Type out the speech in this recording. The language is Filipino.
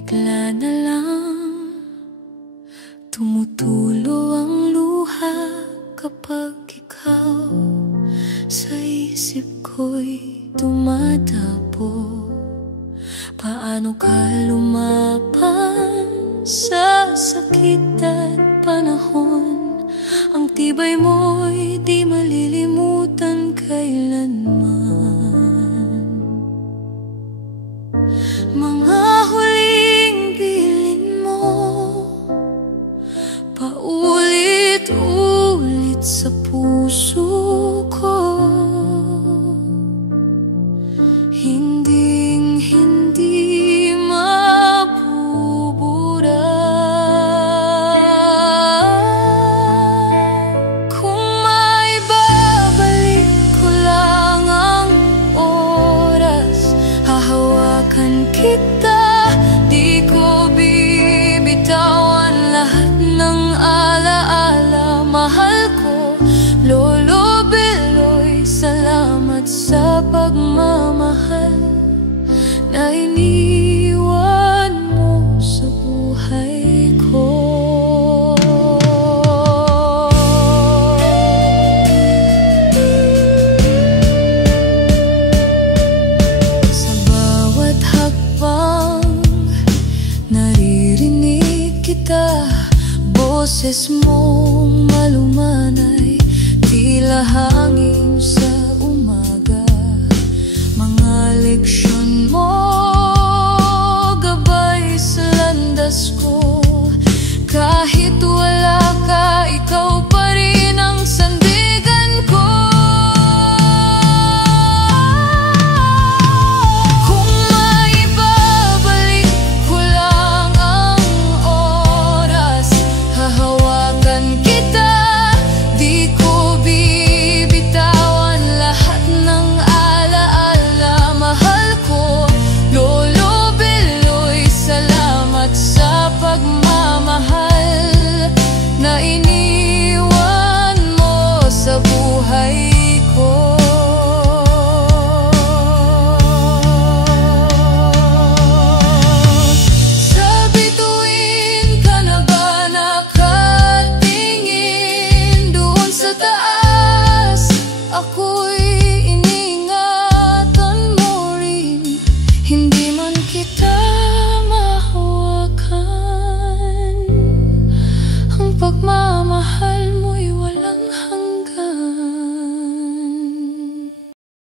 bigla na lang tumutulo ang luha kapag ikaw sa isip ko'y dumadapo. Paano ka lumaban sa sakit at panahon? Ang tibay mo'y di malilimutan kailanman. Mga huling bilin mo, paulit-ulit sa puso ko. Hinding-hindi mabubura. Kung maibabalik ko lang ang oras, hahawakan kita, di ko bibitawan lahat ng alaala. Mahal ko, Lolo Beloy, salamat sa pagmamahal na iniwan mo sa buhay ko. Sa bawat hakbang naririnig kita, boses mong malumanay, tila hangin sa umaga. Mga leksyon mo, gabay sa landas ko. Kahit wala ka, ikaw pa rin ang sandigan ko. Kung maibabalik ko lang ang oras, hahawakan kita, di ko bibitawan lahat ng alaala. Mahal ko, Lolo Beloy, salamat sa pagmamahal na iniwan mo sa buhay ko. Sa bituin ka na ba nakatingin doon sa taas? Ako'y iningatan mo rin, hindi man kita mahawakan. Ang pagmamahal